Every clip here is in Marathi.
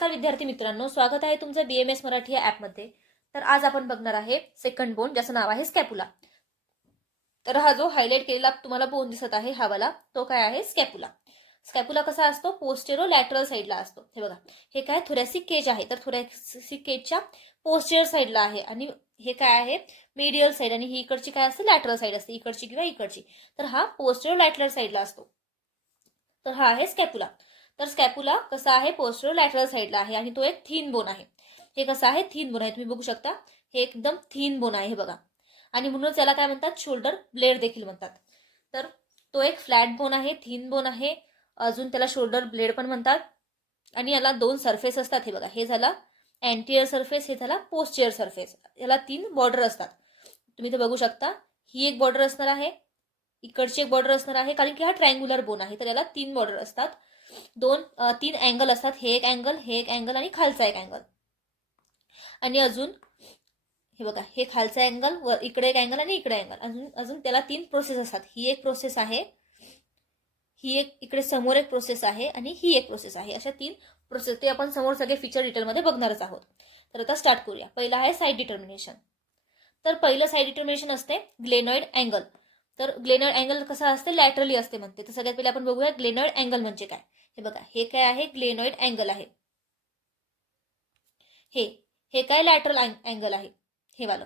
नमस्कार विद्यार्थी मित्रांनो, स्वागत आहे तुमचं BMS मराठी या ॲपमध्ये. तर आज आपण बघणार आहे सेकंड बोन, ज्याचं नाव आहे स्कॅपुला. तर हा जो हायलाइट केलेला तुम्हाला बोन दिसत आहे हा वाला, तो काय आहे? स्कॅपुला. स्कॅपुला कसा असतो? पोस्टेरो लॅटरल साईडला असतो. हे बघा, हे काय थोरॅसिक केज आहे, तर थोरॅसिक केजच्या पोस्टेरियर साईडला आहे आणि हे काय आहे? Medial side. आणि ही इकडची काय असते? लॅटरल साईड असते, इकडची किंवा इकडची. तर हा पोस्टेरो लॅटरल साईडला असतो. तर हा आहे स्कॅपुला. तर स्कॅपुला कसा आहे? पोस्टेरो लॅटरल साईडला आहे आणि तो एक थिन बोन आहे. हे कसं आहे? थिन बोन आहे. तुम्ही बघू शकता, हे एकदम थिन बोन आहे. हे बघा, आणि म्हणूनच याला काय म्हणतात? शोल्डर ब्लेड देखील म्हणतात. तर तो एक फ्लॅट बोन आहे, थिन बोन आहे. अजून त्याला शोल्डर ब्लेड पण म्हणतात. आणि याला दोन सरफेस असतात. हे बघा, हे झाला अँटीरियर सरफेस, हे झाला पोस्टीरियर सरफेस. याला 3 बॉर्डर असतात. तुम्ही ते बघू शकता. ही एक बॉर्डर असणार आहे, इकडची एक बॉर्डर असणार आहे, कारण की हा ट्रायंग्युलर बोन आहे. तर याला 3 बॉर्डर असतात, 3 अँगल असतात. हे एक अँगल, हे एक अँगल आणि खालचा एक अँगल. आणि अजून हे बघा, हे खालचा अँगल, इकडे एक अँगल आणि इकडे अँगल. अजून अजून त्याला 3 प्रोसेस असतात. ही एक प्रोसेस आहे, ही एक इकडे समोर एक प्रोसेस आहे आणि ही एक प्रोसेस आहे. अशा 3 प्रोसेस, ते आपण समोर सगळे फीचर डिटेलमध्ये बघणारच आहोत. तर आता स्टार्ट करूया. पहिला आहे साईड डिटर्मिनेशन. तर पहिलं साईड डिटर्मिनेशन असते ग्लेनॉइड अँगल. तर ग्लेनॉइड अँगल कसा असते? लॅटरली असते म्हणते. तर सगळ्यात पहिले आपण बघूया ग्लेनॉइड अँगल म्हणजे काय. हे बघा, हे काय आहे? ग्लेनॉइड अँगल आहे. हे काय? लॅटरल अँगल आहे, हे वालं.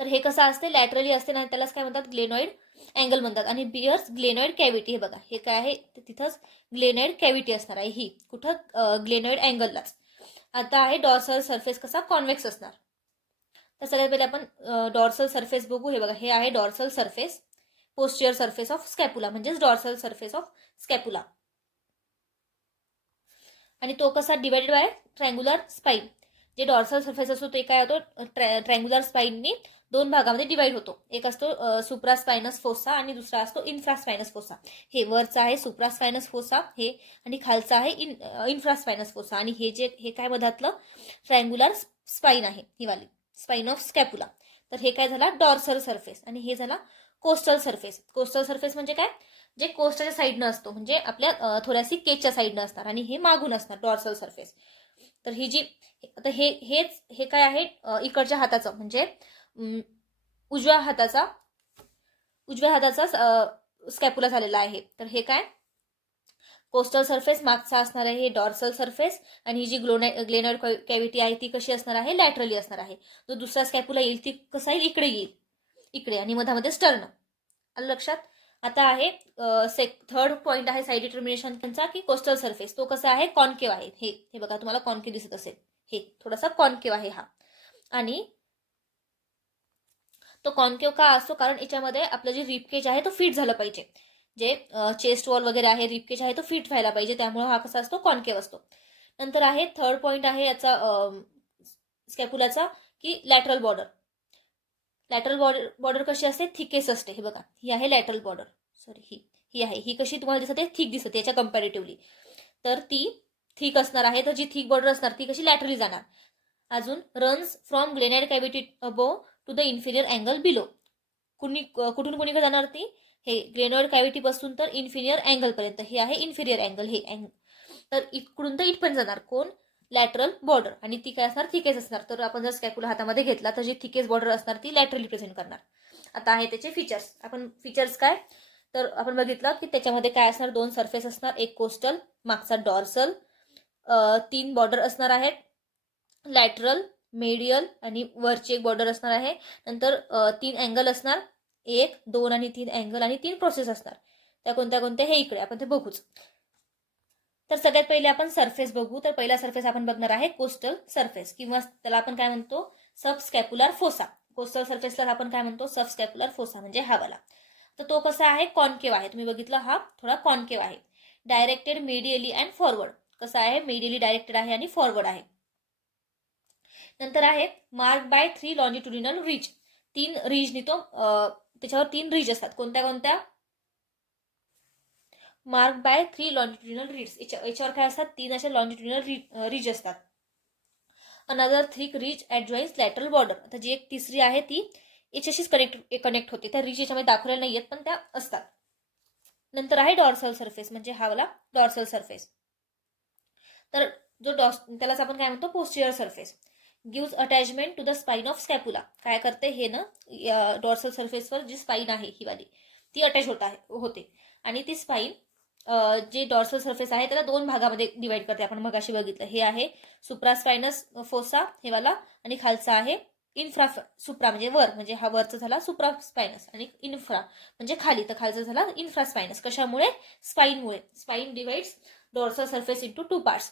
तर हे कसं असते? लॅटरली असते ना, त्यालाच काय म्हणतात? ग्लेनॉइड अँगल म्हणतात. आणि बियर्स ग्लेनॉइड कॅव्हिटी. हे बघा, हे काय आहे? तिथंच ग्लेनॉइड कॅव्हिटी असणार आहे. ही कुठं? ग्लेनॉइड अँगललाच. आता आहे डॉर्सल सरफेस कसा? कॉन्व्हेक्स असणार. तर सगळ्यात पहिले आपण डॉर्सल सरफेस बघू. हे बघा, हे आहे dorsal surface, posterior surface of scapula, म्हणजेच डॉर्सल सरफेस ऑफ स्कॅपुला. आणि तो कसा? Divided by triangular spine. जे डॉर्सल सरफेस असतो ते काय होतो? ट्रायंग्युलर स्पाइननी 2 भागामध्ये डिवाइड होतो. एक असतो सुप्रास्पायनस फोसा आणि दुसरा असतो इन्फ्रास्पायनस फोसा. हे वरचा आहे सुप्रास्पायनस फोसा, हे, आणि खालचा आहे इन्फ्रास्पायनस फोसा. आणि हे काय मधातलं? ट्रायंग्युलर स्पाइन आहे, ही वाली स्पाइन ऑफ स्कॅपुला. तर हे काय झाला? Dorsal surface. आणि हे झाला कोस्टल सरफेस. कोस्टल सरफेस म्हणजे काय? जे कोस्टच्या साईडनं असतो, म्हणजे आपल्या थोरॅसिक केजच्या साईडनं असणार, आणि हे मागून असणार डॉर्सल सरफेस. तर ही जी आता हे काय आहे? इकडच्या हाताचं, म्हणजे उजव्या हाताचा स्कॅपुला झालेला आहे. तर हे काय? कोस्टल सरफेस मागचा असणार आहे, हे डॉर्सल सरफेस. आणि ही जी ग्लेनॉइड कॅव्हिटी आहे ती कशी असणार आहे? लॅटरली असणार आहे. जो दुसरा स्कॅपुला येईल ती कसा येईल? इकडे येईल, इकडे, आणि मधामध्ये स्टर्न. आलं लक्षात? आता आहे थर्ड पॉइंट आहे साईड डिटर्मिनेशन त्यांचा, की कोस्टल सरफेस तो कसा आहे? कॉन्केव आहे. हे बघा, तुम्हाला कॉन्केव दिसत असेल, हे थोडासा कॉन्केव आहे हा. आणि तो कॉन्केव का असतो? कारण याच्यामध्ये आपलं जे रिपकेज आहे तो फिट झालं पाहिजे. जे चेस्ट वॉल वगैरे आहे, रिपकेज आहे तो फिट व्हायला पाहिजे, त्यामुळे हा कसा असतो? कॉन्केव असतो. नंतर आहे थर्ड पॉइंट आहे याचा स्कॅपुलाचा, की लॅटरल बॉर्डर. लॅटरल बॉर्डर कशी असते? थिकेस्ट असते. हे बघा, ही आहे लॅटरल बॉर्डर. सॉरी, ही आहे. ही कशी तुम्हाला दिसते? थिक दिसते याच्या कम्पॅरेटिव्हली. तर ती थिक असणार आहे. तर जी थिक बॉर्डर असणार ती कशी? लॅटरली जाणार. अजून runs from glenoid cavity above to the inferior angle below. कुठून कुणीकडे जाणार ती? हे ग्लेनॉइड कॅव्हिटी पासून तर इन्फिरियर अँगल पर्यंत. हे आहे इन्फिरियर अँगल, हे तर इकडून तर इथपर्यंत जाणार कोण? Lateral border. आणि ती काय असणार? थिकेस्ट असणार. तर आपण जर स्कॅपुला हातामध्ये घेतला तर जी थिकेस्ट बॉर्डर असणार ती लॅटरली प्रेझेंट करणार. आता आहे त्याचे फीचर्स. आपण फीचर्स काय? तर आपण बघितलं की त्याच्यामध्ये काय असणार? 2 सरफेस असणार, एक कोस्टल, मागचा डॉर्सल, 3 बॉर्डर असणार आहेत, लॅटरल, मेडियल आणि वरची एक बॉर्डर असणार आहे. नंतर 3 अँगल असणार, 1, 2 आणि 3 अँगल, आणि 3 प्रोसेस असणार. त्या कोणत्या हे इकडे आपण ते बघूच. तर सगळ्यात पहिले आपण सरफेस बघू. तर पहिला सरफेस आपण बघणार आहे कोस्टल सरफेस, किंवा त्याला आपण काय म्हणतो? सबस्कॅपुलर फोसा. कोस्टल सरफेसला आपण काय म्हणतो? सबस्कॅपुलर फोसा, म्हणजे हा वाला. तर तो कसा आहे? कॉन्केव आहे. तुम्ही बघितलं, हा थोडा कॉन्केव आहे. Directed medially and forward. कसा आहे? मेडियली डायरेक्टेड आहे आणि फॉरवर्ड आहे. नंतर आहे मार्क बाय 3 लॉन्जिट्युडिनल रिज. 3 रिजनी तो त्याच्यावर 3 रिज असतात. कोणत्या? Mark by 3 longitudinal ridge. याच्यावर काय असतात? 3 अशा लॉन्जिट्युडिनल रिज असतात. Another 3 ridge adjoins lateral border. आता जी एक तिसरी आहे ती याच्याशीच कनेक्ट होते. त्या रिज याच्यामध्ये दाखवलेल्या नाहीयेत, पण त्या असतात. नंतर आहे डॉर्सल सरफेस, म्हणजे हा वाला डॉर्सल सरफेस. तर जो त्यालाच आपण काय म्हणतो posterior surface, gives attachment to the spine of scapula. काय करते हे ना, डॉर्सल सरफेसवर जी स्पाइन आहे ही वाली ती अटॅच होते आणि ती स्पाइन जे डॉर्सल सरफेस आहे त्याला दोन भागामध्ये डिवाइड करते. आपण मगाशी बघितलं, हे आहे सुप्रास्पायनस फोसा हे वाला, आणि खालचा आहे सुप्रा म्हणजे वर, म्हणजे हा वरचा झाला सुप्रास्पायनस आणि इन्फ्रा म्हणजे खाली, तर खालचा झाला इन्फ्रास्पायनस. कशामुळे? स्पाइनमुळे. Spine divides dorsal surface into two parts,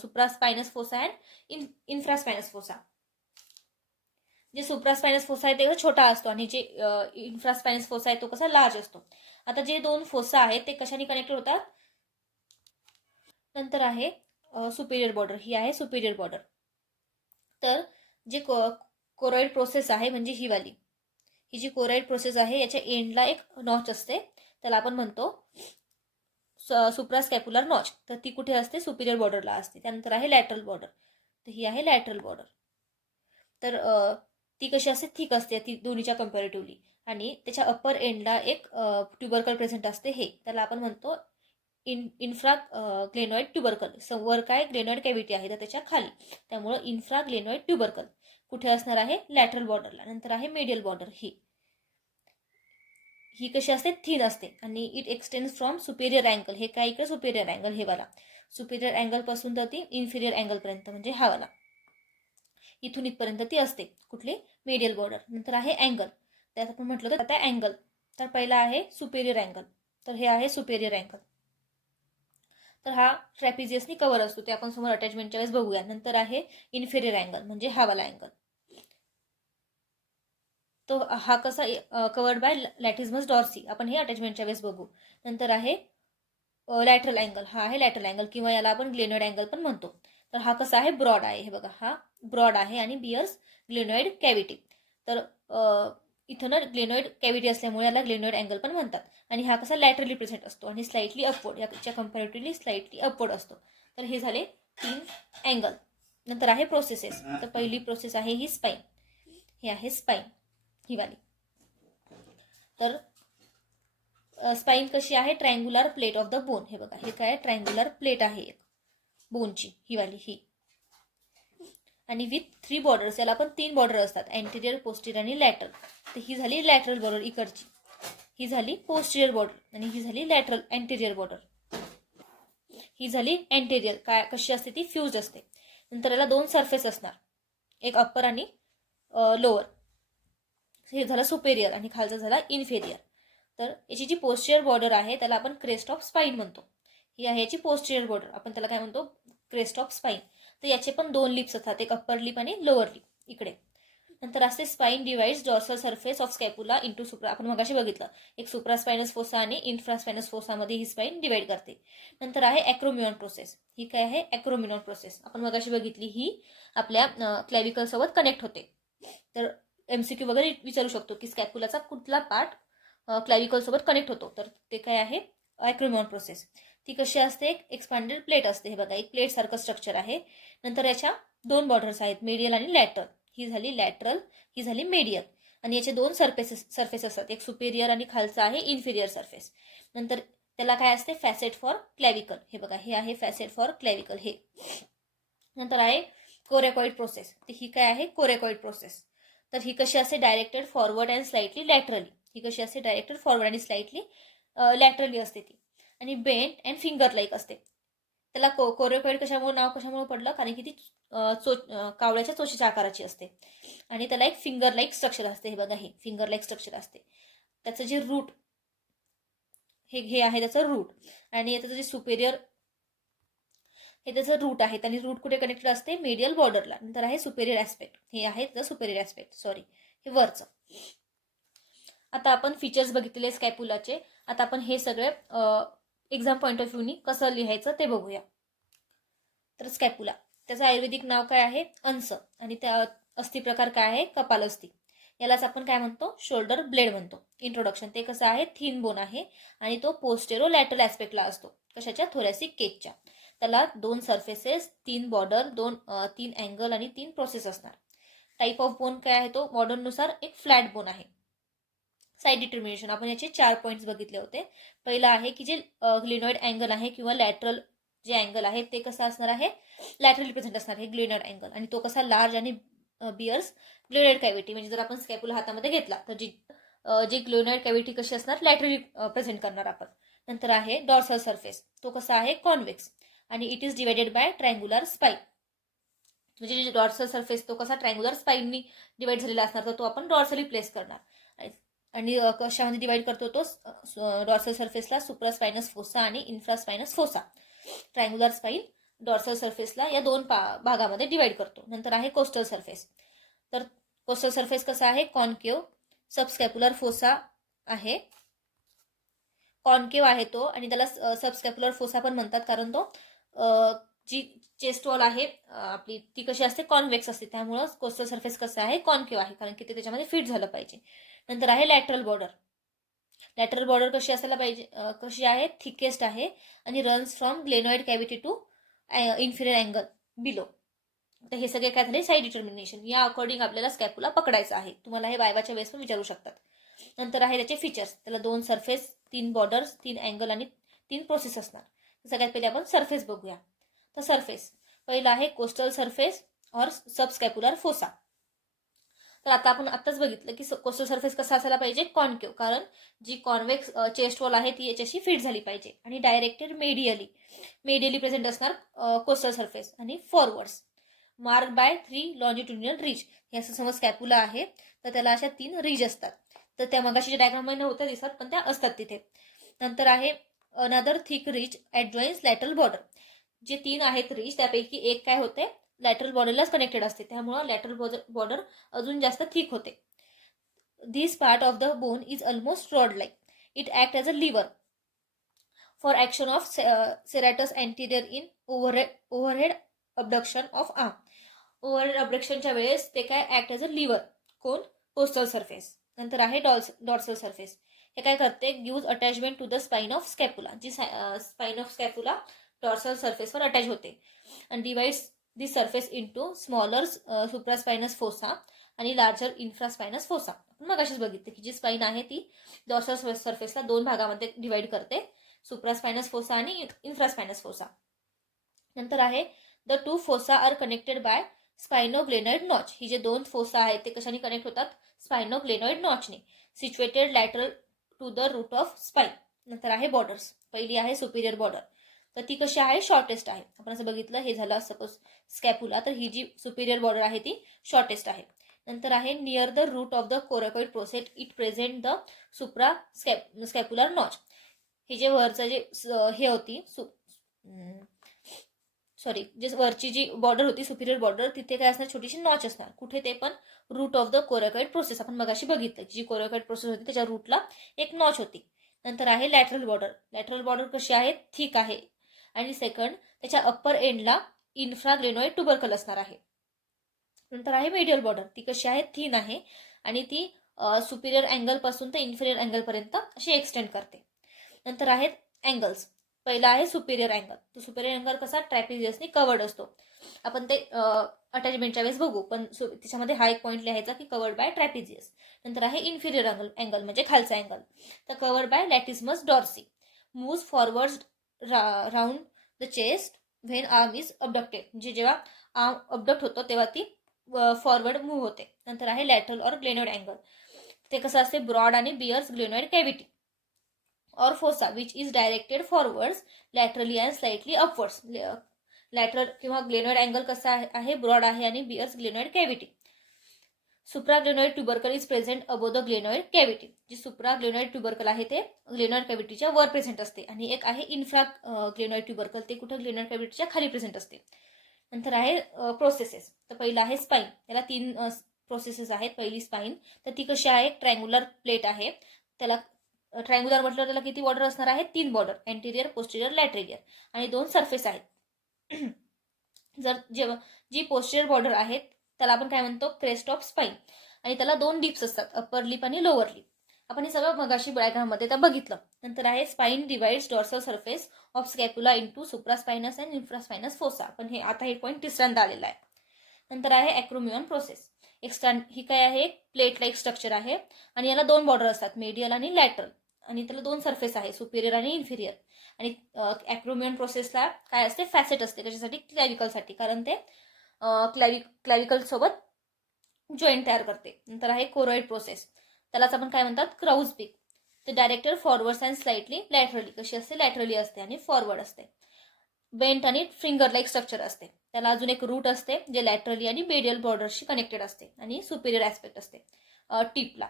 supraspinous fossa and infraspinous fossa. जे सुप्रास्पायनस फोसा आहे ते छोटा असतो आणि जे इन्फ्रास्पायनस फोसा आहे तो कसा लार्ज असतो. आता जे दोन फोसा आहेत ते कशाने कनेक्टेड होतात? नंतर आहे सुपिरियर बॉर्डर, ही आहे सुपिरियर बॉर्डर. तर जे कोरॉइड प्रोसेस आहे म्हणजे ही वाली, ही जी कोरॉइड प्रोसेस आहे याच्या एंडला एक नॉच असते, त्याला आपण म्हणतो सुप्रास्कॅप्युलर नॉच. तर ती कुठे असते? सुपिरियर बॉर्डरला असते. त्यानंतर आहे लॅटरल बॉर्डर, तर ही आहे लॅटरल बॉर्डर. तर ती कशी असते? थिक असते ती दोन्हीच्या कम्पॅरेटिव्हली, आणि त्याच्या अप्पर एंडला एक ट्युबरकल प्रेझेंट असते, हे त्याला आपण म्हणतो इन्फ्रा ग्लेनॉइड ट्युबरकल. वर काय ग्लेनॉइड कॅव्हिटी आहे तर त्याच्या खाली, त्यामुळं इन्फ्रा ग्लेनॉइड ट्युबरकल कुठे असणार आहे? लॅटरल बॉर्डरला. नंतर आहे मीडियल बॉर्डर, ही कशी असते? थिन असते आणि it extend from superior angle, हे काय इकडे सुपेरियर अँगल हे वाला, सुपेरियर अँगल पासून तर ती इन्फिरियर अँगल पर्यंत म्हणजे हा वाला, इथून इथपर्यंत ती असते. कुठली? Medial border. नंतर आहे अँगल, त्यात आपण म्हटलं तर आता अँगल, तर पहिला आहे सुपेरियर अँगल, तर हे आहे सुपेरियर अँगल. तर हा ट्रॅपिझियसनी कव्हर असतो, ते आपण समोर अटॅचमेंटच्या वेळेस बघूया. नंतर आहे इन्फिरियर अँगल म्हणजे हा वाला अँगल, तो हा कसा कवर्ड बाय लॅटिस्मस डॉर्सी, आपण हे अटॅचमेंटच्या वेळेस बघू. नंतर आहे लॅटरल अँगल, हा आहे लॅटरल अँगल किंवा याला आपण ग्लेनॉइड अँगल पण म्हणतो. तर हा कसा आहे? ब्रॉड आहे, हे बघा हा ब्रॉड आहे आणि बियर्स ग्लेनॉइड कॅव्हिटी. तर इथं ना ग्लेनॉइड कॅव्हिटी असल्यामुळे याला ग्लेनॉइड अँगल पण म्हणतात. आणि हा कसा लॅटरली प्रेझेंट असतो आणि स्लाइटली अपवर्ड, याच्या कम्पॅरेटिव्हली स्लाइटली अपवर्ड असतो. तर हे झाले 3 अँगल. नंतर आहे प्रोसेसेस, तर पहिली प्रोसेस आहे ही स्पाइन, ही आहे स्पाइन ही वाली. तर स्पाइन कशी आहे? Triangular plate of the bone, हे बघा हे काय? ट्रायंग्युलर प्लेट आहे एक बोनची ही वाली ही, आणि विथ 3 बॉर्डर्स, याला पण 3 बॉर्डर असतात, अँटेरियर, पोस्टिरियर आणि लॅटरल. तर ही झाली लॅटरल बॉर्डर इकडची, ही झाली पोस्टिरियर बॉर्डर आणि ही झाली लॅटरल अँटेरियर बॉर्डर. ही झाली अँटेरियर, काय कशी असते ती? फ्यूज असते. नंतर याला 2 सरफेस असणार, एक अप्पर आणि लोअर, हे झालं सुपेरियर आणि खालचा झाला इन्फेरियर. तर याची जी पोस्टिरियर बॉर्डर आहे त्याला आपण क्रेस्ट ऑफ स्पाइन म्हणतो, ही आहे याची पोस्टिरियर बॉर्डर, आपण त्याला काय म्हणतो? Crest of spine. तर याचे पण 2 लिप्स असतात, एक अप्पर लिप आणि लोअर लिप इकडे. नंतर असते spine divides dorsal surface of scapula into supra, आपण मगाशी बघितलं, एक सुप्रास्पायनस फोसा आणि इन्फ्रास्पायनस फोसामध्ये ही स्पाइन डिवाइड करते. नंतर आहे ॲक्रोमियॉन प्रोसेस, ही काय आहे? ॲक्रोमियॉन प्रोसेस आपण मगाशी बघितली, ही आपल्या क्लॅव्हिकल सोबत कनेक्ट होते. तर MCQ वगैरे विचारू शकतो की स्कॅपुलाचा कुठला पार्ट क्लॅव्हिकल सोबत कनेक्ट होतो, तर ते काय आहे? ॲक्रोमियॉन प्रोसेस. ती कशी असते? एक एक्सपांडेड प्लेट असते, हे बघा एक प्लेट सारखं स्ट्रक्चर आहे. नंतर याच्या 2 बॉर्डर्स आहेत, मीडियल आणि लॅटरल, ही झाली लॅटरल, ही झाली मीडियल. आणि याचे 2 सरफेस असतात, एक सुपेरियर आणि खालचा आहे इन्फिरियर सरफेस. नंतर त्याला काय असते? फॅसेट फॉर क्लॅव्हिकल, हे बघा हे आहे फॅसेट फॉर क्लॅव्हिकल हे. नंतर आहे कोरेकॉइड प्रोसेस, तर ही काय आहे? Coracoid process. तर ही कशी असते? Directed forward and slightly laterally, ही कशी असते? डायरेक्टेड फॉरवर्ड आणि स्लाइटली लॅटरली असते ती, आणि बेंट अँड फिंगर लाईक असते. त्याला कोरेकॉइड कशामुळे पडलं? कारण की ती कावळ्याच्या चोचीच्या आकाराची असते आणि त्याला एक फिंगर लाईक स्ट्रक्चर असते, हे बघा हे फिंगर लाईक स्ट्रक्चर असते. त्याचं जे रूट हे आहे त्याचं रूट, आणि त्याचं जे सुपेरियर हे त्याचं रूट आहे, आणि रूट कुठे कनेक्टेड असते? मीडियल बॉर्डरला. नंतर आहे सुपेरियर ऍस्पेक्ट, हे आहे त्याचं सुपेरियर ऍस्पेक्ट, सॉरी हे वरचं. आता आपण फीचर्स बघितलेले स्कॅपुलाचे. आता आपण हे सगळे एक्झाम पॉईंट ऑफ व्ह्यूनी कसं लिहायचं ते बघूया. तर स्कॅपुला, त्याचं आयुर्वेदिक नाव काय आहे? अंस, आणि त्या अस्थि प्रकार काय आहे? कपालस्थी. यालाच आपण काय म्हणतो? शोल्डर ब्लेड म्हणतो. इंट्रोडक्शन, ते कसं आहे? थिन बोन आहे आणि तो पोस्टेरो लॅटरल ऍस्पेक्टला असतो, कशाच्या? थोरॅसिक केजच्या. त्याला 2 सरफेसेस, 3 बॉर्डर, 3 अँगल आणि 3 प्रोसेस असणार. टाईप ऑफ बोन काय आहे? तो मॉडर्ननुसार एक फ्लॅट बोन आहे. साईड डिटर्मिनेशन, आपण याचे 4 पॉईंट्स बघितले होते. पहिला आहे की जे ग्लिनॉइड अँगल आहे किंवा लॅटरल जे अँगल आहे ते कसं असणार आहे, लॅटरली प्रेझेंट असणार आहे, ग्लेनॉइड अँगल. आणि तो कसा, लार्ज आणि बिअर्स ग्लेनॉइड कॅव्हिटी. म्हणजे जर आपण स्कॅपुला हातामध्ये घेतला तर जी ग्लेनॉइड कॅव्हिटी कशी असणार, लॅटरली प्रेझेंट करणार आपण. नंतर आहे डॉर्सल सरफेस, तो कसा आहे, कॉन्व्हेक्स. आणि it is divided by triangular spine. म्हणजे डॉर्सल सरफेस तो कसा ट्रायंग्युलर स्पाईननी डिवाइड झालेला असणार, तर तो आपण डॉर्सली प्लेस करणार. आणि कशामध्ये डिवाइड करतो तो, डॉर्सल सरफेसला सुप्रास्पायनस फोसा आणि इन्फ्रास्पायनस फोसा. ट्रायंग्युलर स्पाईन डॉर्सल सरफेसला या दोन भागामध्ये डिवाइड करतो. नंतर आहे कोस्टल सरफेस. तर कोस्टल सरफेस कसा आहे, कॉन्केव्ह. सबस्कॅप्युलर फोसा आहे, कॉन्केव्ह आहे तो. आणि त्याला सबस्कॅप्युलर फोसा पण म्हणतात, कारण तो जी चेस्ट वॉल आहे आपली ती कशी असते, कॉन्व्हेक्स असते. त्यामुळं कोस्टल सरफेस कसं आहे, कॉन्केव्ह आहे, कारण की ते त्याच्यामध्ये फिट झालं पाहिजे. नंतर आहे लॅटरल बॉर्डर. लॅटरल बॉर्डर कशी असायला पाहिजे, कशी आहे, थिकेस्ट आहे आणि runs from glenoid cavity to inferior angle below. तर हे सगळे काय झाले, साईड डिटर्मिनेशन. या अकॉर्डिंग आपल्याला स्कॅपुला पकडायचा आहे. तुम्हाला हे वायवाच्या वेळेस पण विचारू शकतात. नंतर आहे त्याचे फीचर्स. त्याला 2 सरफेस, 3 बॉर्डर्स, 3 अँगल आणि 3 प्रोसेस असणार. सगळ्यात पहिले आपण सरफेस बघूया. तर सरफेस पहिला आहे कोस्टल सरफेस और सबस्कॅप्युलर फोसा. तर आता आपण आत्ताच बघितलं की कोस्टल सरफेस कसा असायला पाहिजे, कॉन्केव्ह, कारण जी कॉन्व्हेक्स चेस्ट वॉल आहे ती याच्याशी फिट झाली पाहिजे. आणि डायरेक्टेड मेडियली प्रेझेंट असणार कोस्टल सरफेस. आणि forwards mark by 3 longitudinal ridge. हे असं समज स्कॅपुला आहे तर त्याला अशा 3 रिज असतात. तर त्या मगाशी डायग्राम मध्ये नव्हत्या दिसत, पण त्या असतात तिथे. नंतर आहे another thick ridge at joins lateral border. जे 3 आहेत रिज त्यापैकी एक काय होते, लॅटरल बॉर्डरलाच कनेक्टेड असते, त्यामुळे लॅटरल बॉर्डर अजून जास्त थिक होते. This part of the bone is almost rod like. It act as a lever for action of serratus anterior in overhead abduction of arm. Overhead अबडक्शनच्या वेळेस ते काय ऍक्ट ॲज अ लिव्हर, कोण, कोस्टल सरफेस. नंतर आहे डॉर्सल सरफेस. हे काय करते, gives attachment to the spine of scapula. जी स्पाइन ऑफ स्कॅपुला डॉर्सल सरफेसवर अटॅच होते. आणि divides this surface into smaller supraspinous fossa आणि लार्जर इन्फ्रास्पायनस फोसा. मग अशीच बघितलं की जी स्पाइन आहे ती डॉर्सल सरफेसला 2 भागामध्ये डिवाइड करते, सुप्रास्पायनस फोसा आणि इन्फ्रास्पायनस फोसा. नंतर आहे the 2 fossa are connected by spinoglenoid notch. ही जे 2 फोसा आहेत ते कशाने कनेक्ट होतात, स्पायनोग्लेनॉइड नॉचने. Situated lateral to the root of spine. नंतर आहे बॉर्डर्स. पहिली आहे सुपिरियर बॉर्डर. तर ती कशी आहे, शॉर्टेस्ट आहे. आपण असं बघितलं, हे झालं सपोज स्कॅपुला, तर ही जी सुपिरियर बॉर्डर आहे ती शॉर्टेस्ट आहे. नंतर आहे near the root of the coracoid process it present the supra scapular notch. ही जे वरचं जे हे होती जे वरची जी बॉर्डर होती सुपिरियर बॉर्डर, तिथे काय असणार, छोटीशी नॉच असणार. कुठे, ते पण root of the coracoid process. आपण मगाशी बघितलं जी कोरॅकोइड प्रोसेस होती त्याच्या रूटला एक नॉच होती. नंतर आहे लॅटरल बॉर्डर. लॅटरल बॉर्डर कशी आहे, थिक आहे. आणि सेकंड त्याच्या अप्पर एंडला इन्फ्राग्लेनॉइड ट्युबरकल असणार आहे. नंतर आहे मेडियल बॉर्डर. ती कशी आहे, थिन आहे आणि ती सुपिरियर अँगल पासून ते इन्फिरियर अँगल पर्यंत अशी एक्सटेंड करते. नंतर आहेत अँगल्स. पहिला आहे सुपिरियर अँगल. तो सुपिरियर अँगल कसा ट्रॅपिझियसनी कवर्ड असतो. आपण ते अटॅचमेंटच्या वेळेस बघू, पण त्याच्यामध्ये हा एक पॉईंट लिहायचा की कवर्ड बाय ट्रॅपिझियस. नंतर आहे इन्फिरियर अँगल म्हणजे खालचा अँगल, तर covered by latissimus dorsi. Move forward round the chest when arm is abducted. म्हणजे जेव्हा आर्म अबडक्ट होतो तेव्हा ती फॉरवर्ड मूव्ह होते. नंतर आहे लॅटरल और ग्लेनॉइड अँगल. ते कसं असते, ब्रॉड आणि bears glenoid cavity or fossa which is directed forwards laterally and slightly upwards. Lateral किंवा ग्लेनॉइड अँगल कसा आहे, ब्रॉड आहे आणि bears glenoid cavity. Supraglenoid tubercle is present above the glenoid cavity. जी सुप्राग्लेनॉइड ट्युबरकल आहे ते ग्लेनॉइड कॅव्हिटीच्या वर प्रेझेंट असते. आणि एक आहे इन्फ्रा ग्लेनॉइड ट्युबरकल, ते कुठं ग्लेनॉइड कॅव्हिटीच्या खाली प्रेझेंट असते. नंतर आहे प्रोसेसेस. तर पहिला आहे स्पाइन. त्याला 3 प्रोसेसेस आहेत. पहिली स्पाइन, तर ती कशी आहे, ट्रायंग्युलर प्लेट आहे. त्याला ट्रायंग्युलर म्हटलं त्याला किती बॉर्डर असणार आहे, 3 बॉर्डर, एंटिरियर, पोस्टिरियर, लॅटरियर. आणि 2 सरफेस आहेत. जर जेव्हा जी पोस्टिरियर बॉर्डर आहे त्याला आपण काय म्हणतो, क्रेस्ट ऑफ स्पाइन. आणि त्याला 2 लिप्स असतात, अप्पर लिप आणि लोअर लिप. आपण हे सगळं मगाशी डायग्राममध्ये तर बघितलं. नंतर आहे spine divides dorsal surface of scapula into supraspinous and infraspinous fossa. पण हे आता हे पॉईंट तिसऱ्यांदा आलेला आहे. नंतर आहे ॲक्रोमियन प्रोसेस. ही काय आहे, प्लेट लाईक स्ट्रक्चर आहे आणि याला 2 बॉर्डर असतात, मेडियल आणि लॅटरल. आणि त्याला 2 सरफेस आहे, सुपिरियर आणि इन्फिरियर. आणि ॲक्रोमियन प्रोसेसला काय असते, फॅसेट असते. कशासाठी, क्लॅव्हिकलसाठी, कारण ते क्लॅव्हिकल सोबत जॉईंट तयार करते. नंतर आहे कोरॉइड प्रोसेस, त्यालाच आपण काय म्हणतात, क्राउज पीक. ते director forward and slightly laterally, कशी असते, लॅटरली असते आणि फॉरवर्ड असते. बेंट आणि फिंगर लाईक स्ट्रक्चर असते. त्याला अजून एक रूट असते जे लॅटरली आणि मेडियल बॉर्डरशी कनेक्टेड असते आणि सुपिरियर ऍस्पेक्ट असते टिपला.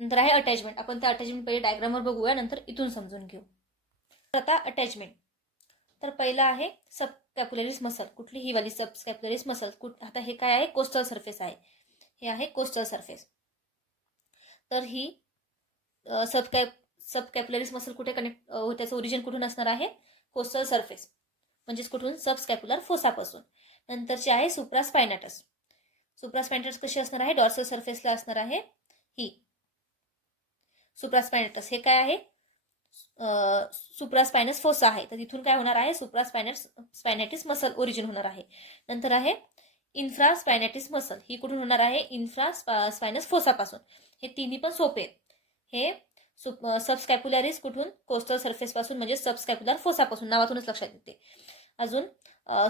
नंतर आहे अटॅचमेंट. आपण त्या अटॅचमेंट पहिले डायग्रामवर बघूया, नंतर इथून समजून घेऊ. तर आता अटॅचमेंट. तर पहिला आहे सबस्कॅप्युलरिस मसल. कुठली, ही वाली सबस्कॅप्युलरिस मसल. आता हे काय आहे, कोस्टल सरफेस आहे. हे आहे कोस्टल सरफेस. तर ही सबस्कॅप्युलरिस मसल कुठे कनेक्ट, त्याचं ओरिजिन कुठून असणार आहे, कोस्टल सरफेस, म्हणजेच कुठून, सबस्कॅप्युलर फोसापासून. नंतरची आहे सुप्रास्पायनाटस. सुप्रास्पायनाटस कशी असणार आहे, डॉर्सल सरफेसला असणार आहे ही सुप्रास्पायनाटस. हे काय आहे, सुप्रास्पायनस फोसा आहे. तर तिथून काय होणार आहे, स्पायनॅटिस मसल ओरिजिन होणार आहे. नंतर आहे इन्फ्रास्पायनॅटिस मसल. ही कुठून होणार आहे, इन्फ्रास्पायनस फोसापासून. हे तिन्ही पण सोपे. हे सबस्कॅप्युलरिस कुठून, कोस्टल सरफेस पासून, म्हणजे सबस्कॅप्युलर फोसापासून, नावातूनच लक्षात येते. अजून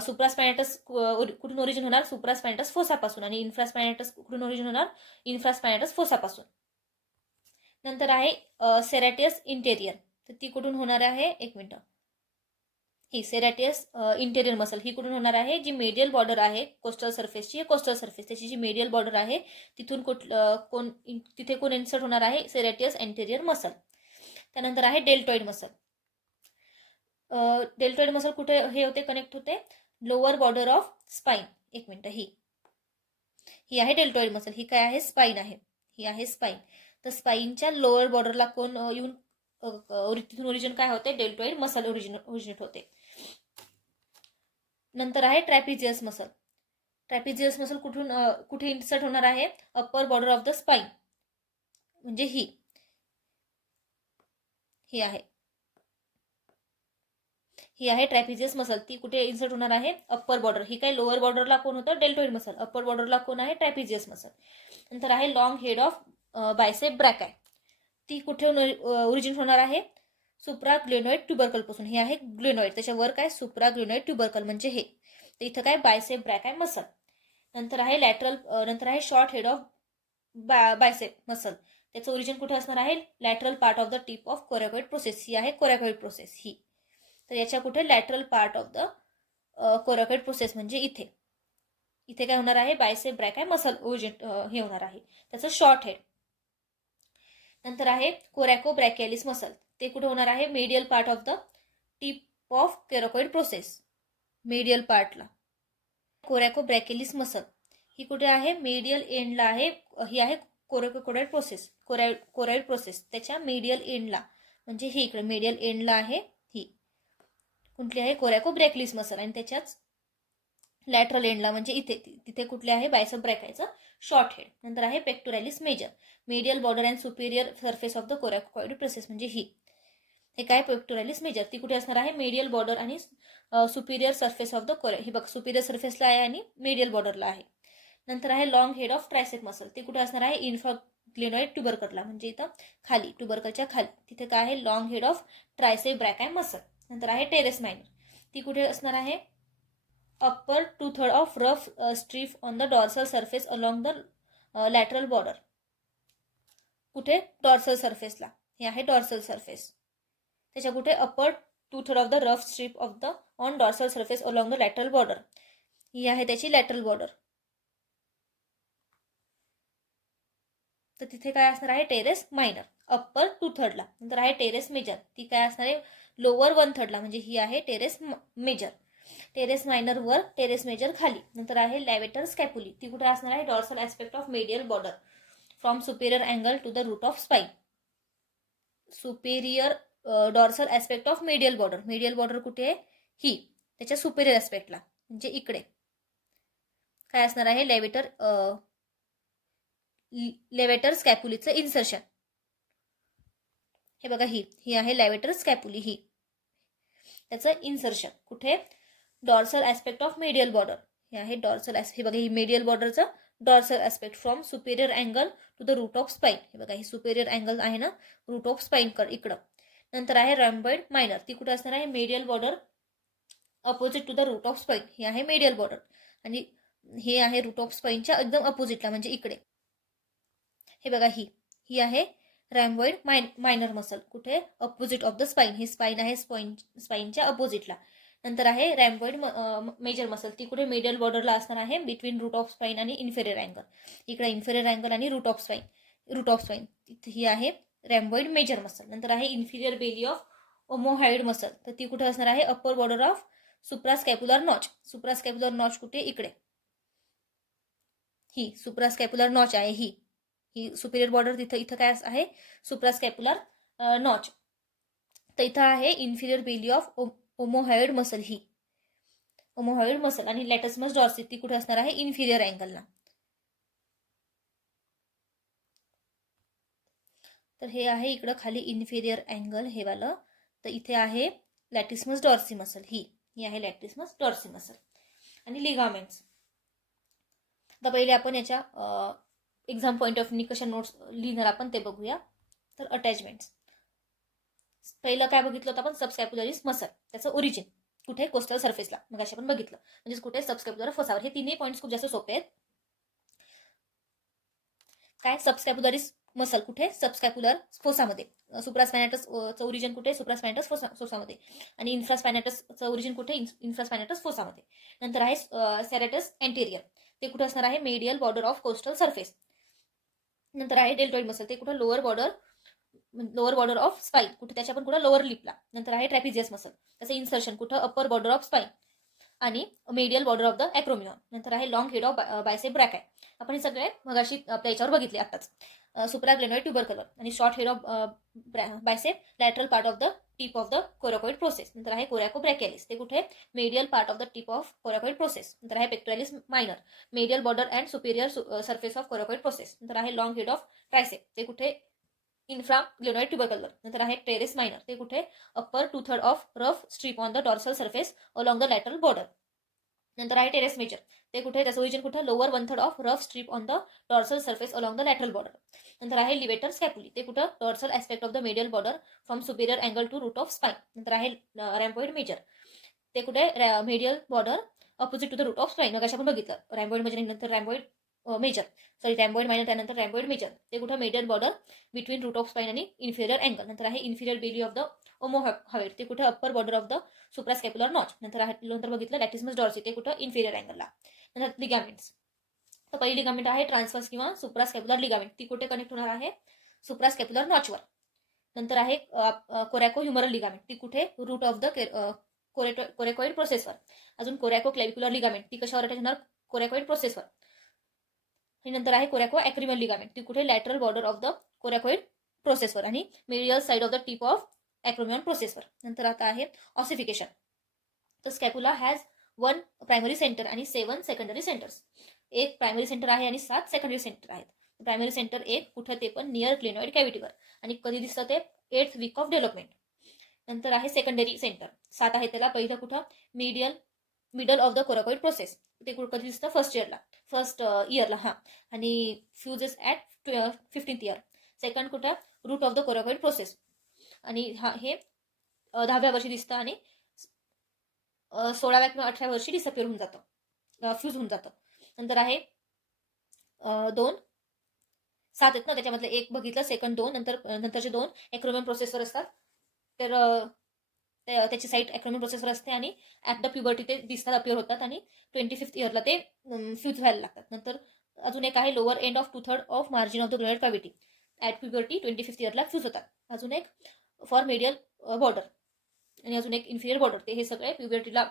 सुप्रास्पायनॅटस कुठून ओरिजिन होणार, सुप्रास्पायनॅटस फोसापासून. आणि इन्फ्रास्पायनॅटस कुठून ओरिजिन होणार, इन्फ्रास्पायनॅटस फोसापासून. नंतर आहे सेरॅटियस इंटेरियर. तर ती कुठून होणार आहे, एक मिनिट, ही सेरॅटियस इंटेरियर मसल. ही कुठून होणार आहे, जी मेडियल बॉर्डर आहे कोस्टल सरफेसची, कोस्टल सरफेस त्याची जी मेडियल बॉर्डर आहे तिथून तिथे कोण इन्सर्ट होणार आहे, सेरॅटियस इंटेरियर मसल. त्यानंतर आहे डेल्टॉइड मसल. डेल्टॉइड मसल कुठे हे होते, कनेक्ट होते, लोअर बॉर्डर ऑफ स्पाइन. एक मिनिट, ही आहे डेल्टॉइड मसल. ही काय आहे, स्पाइन आहे. ही आहे स्पाइन. तर स्पाइनच्या लोअर बॉर्डरला कोण येऊन तिथून ओरिजिन काय होते, डेल्टॉइड मसल ओरिजिनेट होते. नंतर आहे ट्रॅपिजियस मसल. ट्रॅपिजियस मसल कुठे इन्सर्ट होणार आहे, upper border of the spine, म्हणजे ही आहे ट्रॅपिजियस मसल. ती कुठे इन्सर्ट होणार आहे, अप्पर बॉर्डर. ही काय लोअर बॉर्डरला कोण होतं, डेल्टॉइड मसल. अप्पर बॉर्डरला कोण आहे, ट्रॅपिजियस मसल. नंतर आहे लॉंग हेड ऑफ बायसेप ब्रॅकाय. ती कुठे ओरिजिन होणार आहे, सुप्राग्लेनोइड ट्युबरकल पासून. हे आहे ग्लेनोइड, त्याच्यावर काय, सुप्राग्लेनोइड ट्युबरकल, म्हणजे हे. तर इथं काय, बायसेप ब्रॅकाय मसल. नंतर आहे short head of bicep muscle. त्याचं ओरिजिन कुठे असणार आहे, lateral part of the tip of coracoid process. ही आहे कोरॅकोइड प्रोसेस ही. तर याच्या कुठे, lateral part of the coracoid process, म्हणजे इथे काय होणार आहे, बायसेप ब्रॅकाय मसल ओरिजिन हे होणार आहे, त्याचं शॉर्ट हेड. नंतर आहे कोरॅकोब्रॅकियालिस मसल. ते कुठे होणार आहे, medial part of the tip of coracoid process, medial पार्टला. कोरॅकोब्रॅकियालिस मसल ही कुठे आहे, मेडियल एंडला आहे. ही आहे कोरॅकोइड प्रोसेस, कोरॉइड प्रोसेस त्याच्या मेडियल एंडला, म्हणजे ही इकडे मेडियल एंडला आहे. ही कुठली आहे, कोरॅकोब्रॅकियालिस मसल. आणि त्याच्याच लॅटरल एंडला, म्हणजे तिथे कुठले आहे, बायसेप ब्रॅकायचं शॉर्ट हेड. नंतर आहे pectoralis major. Medial border and superior surface of the coracoid process, म्हणजे हे काय, पेक्टोरॅलिस मेजर. ती कुठे असणार आहे, मेडियल बॉर्डर आणि सुपिरियर सरफेस ऑफ द ही बघ, सुपिरियर सरफेसला आहे आणि मेडियल बॉर्डरला आहे. नंतर आहे long head of tricep muscle. ती कुठे असणार आहे, इन्फ्राग्लेनोइड ट्युबरकलला, म्हणजे इथं खाली, ट्युबरकलच्या खाली. तिथे काय आहे, long head of triceps brachii muscle. नंतर आहे टेरेस मायनर. ती कुठे असणार आहे, upper 2/3 of rough strip on the dorsal surface along the lateral border. कुठे, डॉर्सल सरफेसला. हे आहे डॉर्सल सरफेस. त्याच्या कुठे, upper 2/3 of the rough strip of the on dorsal surface along the lateral border. ही आहे त्याची लॅटरल बॉर्डर. तर तिथे काय असणार आहे, टेरेस मायनर, अप्पर 2/3 ला. नंतर आहे टेरेस मेजर. ती काय असणार आहे, लोअर 1/3 ला, म्हणजे ही आहे टेरेस मेजर. टेरेस मायनर वर, टेरेस मेजर खाली. नंतर आहे लॅवेटर स्कॅपुली. ती कुठे असणार आहे, dorsal aspect of medial border from superior angle to the root of spine. Superior dorsal aspect of medial border. Medial border कुठे आहे, ही त्याच्या सुपेरियर ऍस्पेक्टला, म्हणजे इकडे काय असणार आहे, लेवेटर स्कॅपुलीचं इन्सर्शन. हे बघा, ही आहे लेवेटर स्कॅपुली. ही त्याचं इन्सर्शन कुठे, dorsal aspect of medial border. हे आहे डॉर्सल, हे बघा, ही मेडियल बॉर्डरचं dorsal aspect from superior angle to the root of spine. हे बघा, ही सुपेरियर अँगल आहे ना रूट ऑफ स्पाइन इकडं. नंतर आहे रॅम्बॉइड मायनर, ती कुठे असणार आहे medial border opposite to the root of spine. हे आहे मेडियल बॉर्डर आणि हे आहे रूट ऑफ स्पाइनच्या एकदम अपोजिटला म्हणजे इकडे. हे बघा, ही आहे रॅम्बॉइड मायनर मसल, कुठे opposite of the spine. He spine आहे स्पाइनच्या अपोजिटला. नंतर आहे रॅम्बॉइड मेजर मसल, ती कुठे मेडियल बॉर्डरला असणार आहे बिटवीन रूट ऑफ स्पाइन आणि इन्फेरियर अँगल. इकडे इन्फेरियर अँगल आणि रूट ऑफ स्पाइन. ही आहे रॅम्बॉइड मेजर मसल. नंतर आहे inferior belly of omohyoid muscle, तर ती कुठे असणार आहे upper border of suprascapular notch. Suprascapular notch कुठे इकडे. ही सुप्रास्कॅप्युलर नॉच आहे. ही सुपिरियर बॉर्डर इथं काय आहे सुप्रास्कॅप्युलर नॉच. तर इथं आहे inferior belly of omohyoid muscle, ही ओमोहॉइड मसल. आणि लॅटस्मस डॉर्सी ती कुठे असणार आहे इन्फिरियर अँगलला. तर हे आहे इकडं खाली इन्फिरियर अँगल हे वालं. तर इथे आहे लॅटिस्मस डॉर्सी मसल, ही आहे लॅटिस्मस डॉर्सी मसल. आणि लिगामेंट्स, आता पहिले आपण याच्या एक्झाम पॉईंट ऑफ व्ह्यू कशा नोट्स लिहिणार आपण ते बघूया. तर अटॅचमेंट्स, पहिलं काय बघितलं होतं आपण सबस्कॅप्युलरिस मसल, त्याचं ओरिजिन कुठे कोस्टल सरफेसला, मग असे आपण बघितलं म्हणजे कुठे सबस्कॅप्युलर फोसावर. हे तिन्ही पॉईंट्स खूप जास्त सोपे आहेत. काय सबस्कॅप्युलरिस मसल कुठे सबस्कॅप्युलर फोसामध्ये. सुप्रास्पायनॅटसचं ओरिजिन कुठे सुप्रास्पायनॅटस फोसामध्ये. आणि इन्फ्रास्पायनॅटसचं ओरिजिन कुठे इन्फ्रास्पायनॅटस फोसामध्ये. नंतर आहे सेरेटस एंटेरियर, ते कुठे असणार आहे medial border of coastal surface. नंतर आहे डेल्टॉइड मसल, ते कुठं लोअर बॉर्डर ऑफ स्पाइन, कुठे त्याच्या पण कुठं लोअर लिपला. नंतर आहे ट्रॅपिझियस मसल, त्याचं इन्सर्शन कुठं अप्पर बॉर्डर ऑफ स्पाइन आणि मेडियल बॉर्डर ऑफ द ॲक्रोमियॉन. नंतर आहे लॉंग हेड ऑफ बायसेप ब्रॅकाय, आपण हे सगळे मगाशी आपल्या याच्यावर बघितले आताच. सुप्राग्लेनोइड ट्युबरकलर आणि short head of bicep lateral part of the tip of the coracoid process. नंतर आहे कोरॅको ब्रॅकियालिस, ते कुठे medial part of the tip of coracoid process. नंतर आहे pectoralis minor, medial border and superior surface of coracoid process. नंतर आहे लॉंग हेड ऑफ ट्रायसेप, ते कुठे इन्फ्राग्लेनोइड ट्युबरकलर. नंतर आहे टेरेस मायनर, ते कुठे upper 2/3 of rough strip on the dorsal surface along the lateral border. नंतर आहे टेरेस मेजर, ते कुठे त्याचं ओरिजिन कुठे lower 1/3 of rough strip on the dorsal surface along the lateral border. नंतर आहे लिवेटर स्कॅपुली, ते कुठं dorsal aspect of the medial border from superior angle to root of spine. नंतर आहे रॅम्बॉइड मेजर, ते कुठे medial border opposite to the root of spine, मग आपण बघितलं रॅम्बॉइड मेजर. नंतर रॅम्बॉइड रॅम्बॉइड मायनर, त्यानंतर रॅम्बॉइड मेजर, ते कुठं medial border between root of spine आणि इन्फिरियर अँगल. नंतर आहे inferior belly of the omohyoid, ते कुठं upper border of the suprascapular notch. नंतर बघितलं लॅटिस्मस डॉर्सी, ते कुठं इन्फिरियर अँगलला. नंतर लिगामेंट्स, तर पहिली लिगामेंट आहे ट्रान्सवर्स किंवा सुप्रास्कॅप्युलर लिगामेंट, ती कुठे कनेक्ट होणार आहे सुप्रास्कॅप्युलर नॉचवर. नंतर आहे कोरॅको ह्युमरल लिगामेंट, ती कुठे रूट ऑफ द कोरॅकोइड प्रोसेसवर. अजून कोरॅको क्लॅविक्युलर लिगामेंट, ती कशावर अटॅच होणार कोरॅकोइड प्रोसेसवर. आणि नंतर आहे कोरॅको ॲक्रिमल लिगामेंट, ती कुठे lateral border of the coracoid प्रोसेसवर आणि medial side of the tip of acromion प्रोसेसवर. नंतर आता आहे ऑसिफिकेशन, तर स्कॅपुला हॅज 1 प्रायमरी सेंटर आणि 7 सेकंडरी सेंटर्स. एक प्रायमरी सेंटर आहे आणि 7 सेकंडरी सेंटर आहेत. प्रायमरी सेंटर एक कुठं ते पण नियर क्लिनॉइड कॅव्हिटीवर, आणि कधी दिसतं ते 8th वीक ऑफ डेव्हलपमेंट. नंतर आहे सेकंडरी सेंटर, 7 आहे त्याला. पहिलं कुठं middle of the coracoid process, ते कधी दिसतं फर्स्ट इयरला हा, आणि फ्युजेस ॲट 15th इयर. सेकंड कुठं route of the coracoid process, आणि हे 10व्या वर्षी दिसतं आणि 16व्या किंवा 18व्या वर्षी डिसअपिअर होऊन जातं, फ्यूज होऊन जातं. नंतर आहे 2 7 आहेत ना, त्याच्यामधले एक बघितलं सेकंड 2, नंतरचे 2 ॲक्रोमियन प्रोसेसवर असतात. तर त्याची साईट ॲक्रोमियन प्रोसेसवर असते आणि ॲट द प्युबर्टी ते दिसतात, अपिअर होतात, आणि 25th इयरला ते फ्यूज व्हायला लागतात. नंतर अजून एक आहे lower end of 2/3 of margin of the glenoid cavity, at puberty 25th इयरला फ्यूज होतात. अजून एक फॉर मेडियल बॉर्डर, आणि अजून एक इन्फिरियर बॉर्डर, ते हे सगळे प्युबर्टीला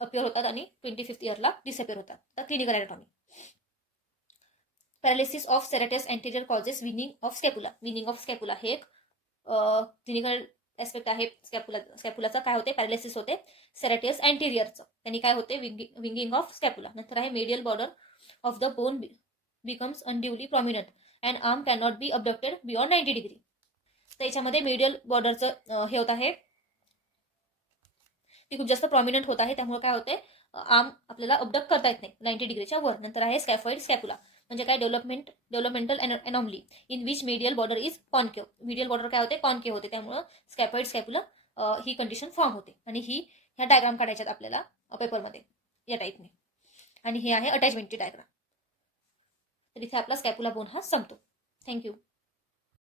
अपिअर होतात आणि 25th इयरला डिसअपिअर होतात. तर clinical anatomy. Paralysis of serratus anterior causes winging of scapula. Winging of scapula हे एक क्लिनिकल ऍस्पेक्ट आहे. स्कॅपुलाचं काय होते पॅरालिसिस होते सेरेटस अँटेरियरचं, त्यांनी काय होते विंगिंग ऑफ स्कॅपुला. नंतर आहे medial border of the bone becomes unduly prominent and arm can not be abducted beyond 90 degree. तर याच्यामध्ये मेडियल बॉर्डरचं हे होत आहे, ती खूप जास्त प्रॉमिनंट होत आहे, त्यामुळे काय होते आर्म आपल्याला अबडक्ट करता येत नाही 90 डिग्रीच्या वर. नंतर आहे स्कॅफॉइड स्कॅपुला, म्हणजे काय developmental anomaly in which medial border is concave. Medial border काय होते, कॉन्केव्ह होते, त्यामुळे स्कॅफॉइड स्कॅपुला ही कंडिशन फॉर्म होते. आणि ह्या डायग्राम काढायच्यात आपल्याला पेपरमध्ये या टाईपने. आणि हे आहे अटॅचमेंटची डायग्राम. तर इथे आपला स्कॅपुला बोन हा संपतो. थँक्यू.